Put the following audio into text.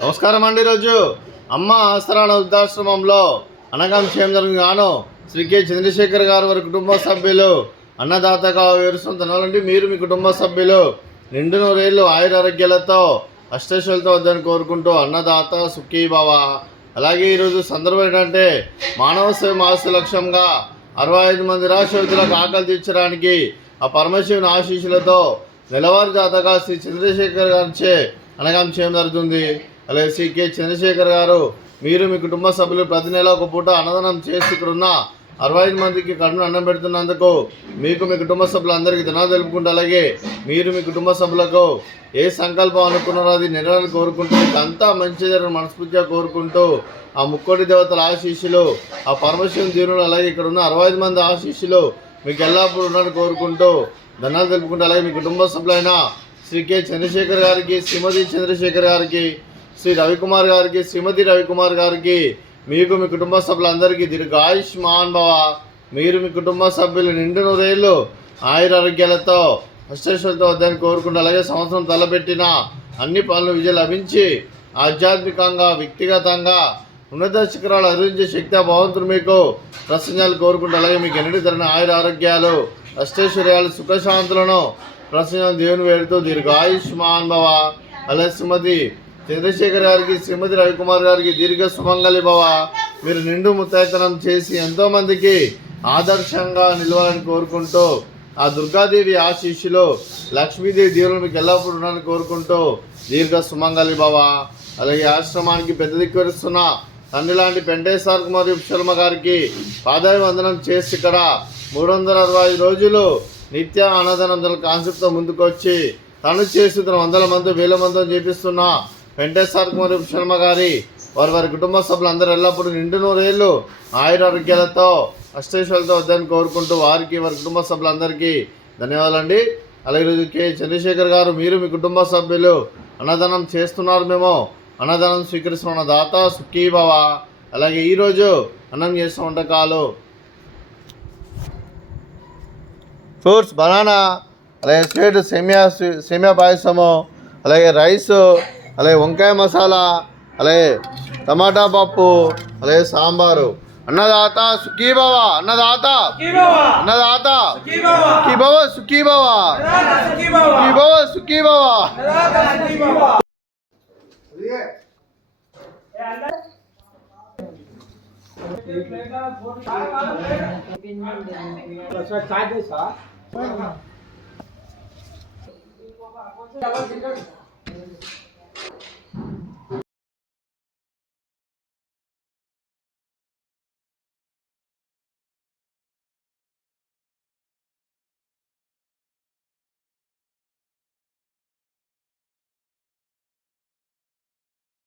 నమస్కారం అండి. ఈరోజు అమ్మ ఆసరాణ వృద్ధాశ్రమంలో అనగాం క్షేమం గాను శ్రీ కె చంద్రశేఖర్ గారు వారి కుటుంబ సభ్యులు అన్నదాతగా వివరిస్తుంటున్నారండి. మీరు మీ కుటుంబ సభ్యులు నిండు నూరేళ్ళు ఆయురారోగ్యాలతో అష్టైశ్వర్యాలతో వద్దని కోరుకుంటూ అన్నదాత సుఖీభవ. అలాగే ఈరోజు సందర్భం ఏంటంటే మానవ సేవ మాస లక్ష్యంగా 65 మంది రాష్ట్రవిధులకు ఆకలి తీర్చడానికి ఆ పరమశివుని ఆశీస్సులతో నెలవారీ దాతగా శ్రీ చంద్రశేఖర్ గారిచే అనగాం చేయడం జరుగుతుంది. అలాగే శ్రీ కె చంద్రశేఖర్ గారు మీరు మీ కుటుంబ సభ్యులు ప్రతి నెల ఒక పూట అన్నదానం చేసి ఇక్కడ ఉన్న 65 మందికి కడుపును అన్నం పెడుతున్నందుకు మీకు మీ కుటుంబ సభ్యులందరికీ ధన్యవాదాలు తెలుపుకుంటూ, అలాగే మీరు మీ కుటుంబ సభ్యులకు ఏ సంకల్పం అనుకున్నారో అది నెరవేరాలని కోరుకుంటూ మీకు అంతా మంచి జరగని మనస్ఫూర్తిగా కోరుకుంటూ ఆ ముక్కోటి దేవతల ఆశీస్సులు, ఆ పరమశివుని దీనులు, అలాగే ఇక్కడ ఉన్న 65 మంది ఆశీస్సులు మీకు ఎల్లప్పుడూ ఉన్నారని కోరుకుంటూ ధన్యవాదాలు తెలుపుకుంటూ, అలాగే మీ కుటుంబ సభ్యులైన శ్రీ కె చంద్రశేఖర్ గారికి, శ్రీమతి చంద్రశేఖర్ గారికి, శ్రీ రవికుమార్ గారికి, శ్రీమతి రవికుమార్ గారికి, మీకు మీ కుటుంబ సభ్యులందరికీ దీర్ఘాయుష్మాన్ భవ. మీరు మీ కుటుంబ సభ్యులు నిండు నూరేళ్ళు ఆయురారోగ్యాలతో అష్టైశ్వర్యాలతో వద్దని కోరుకుంటూ, అలాగే సంవత్సరం తలపెట్టిన అన్ని పనులు విజయం లభించి ఆధ్యాత్మికంగా వ్యక్తిగతంగా ఉన్నత శిఖరాలు అధించే శక్తి భగవంతుడు మీకు ప్రసంగాలు కోరుకుంటూ, అలాగే మీకు ఎన్నటి తరని ఆయురారోగ్యాలు అష్టైశ్వర్యాలు సుఖశాంతులను ప్రసంగం దేవుని వేడుతూ దీర్ఘాయుష్మాన్ భవ. అలాగే శ్రీమతి చంద్రశేఖర్ గారికి, శ్రీమతి రవికుమార్ గారికి దీర్ఘ సుమంగళి భవ. మీరు నిండు ముత్తైతనం చేసి ఎంతోమందికి ఆదర్శంగా నిలవాలని కోరుకుంటూ ఆ దుర్గాదేవి ఆశీస్సులు, లక్ష్మీదేవి దేవులు మీకు ఎల్లప్పుడూ ఉండాలని కోరుకుంటూ దీర్ఘ సుమంగళి భవ. అలాగే ఆశ్రమానికి పెద్ద దిక్కువరిస్తున్న తండ్రి లాంటి పెంటేశ్వర కుమార్ శర్మ గారికి పాదాభివందనం చేసి ఇక్కడ 365 రోజులు నిత్య అన్నదానం కాన్సెప్ట్తో ముందుకు వచ్చి తను చేస్తున్న 100 మంది 1000 మందితో చేపిస్తున్న వెంకటేశ్వర కుమార్ శర్మ గారి వారి కుటుంబ సభ్యులందరూ ఎల్లప్పుడూ నిండు నూరేళ్ళు ఆయురారోగ్యాలతో అష్టైశ్వర్యాలతో వద్దని కోరుకుంటూ వారికి వారి కుటుంబ సభ్యులందరికీ ధన్యవాదాలండి. అలాగే ఈరోజు కె చంద్రశేఖర్ గారు మీరు మీ కుటుంబ సభ్యులు అన్నదానం చేస్తున్నారు, మేము అన్నదానం స్వీకరిస్తున్న దాత సుఖీభవ. అలాగే ఈరోజు అన్నం చేసిన వంటకాలు ఫ్రూట్స్, బనానా, అలాగే స్వీట్ సేమియా పాయసము, అలాగే రైసు, అలాగే వంకాయ మసాలా, అలాగే టమాటా పప్పు, అలాగే సాంబారు. అన్నదాత సుఖీభవ, అన్నదాత అన్నదాత సుఖీభవ, సుఖీభవ సుఖీభవ సుఖీభవ.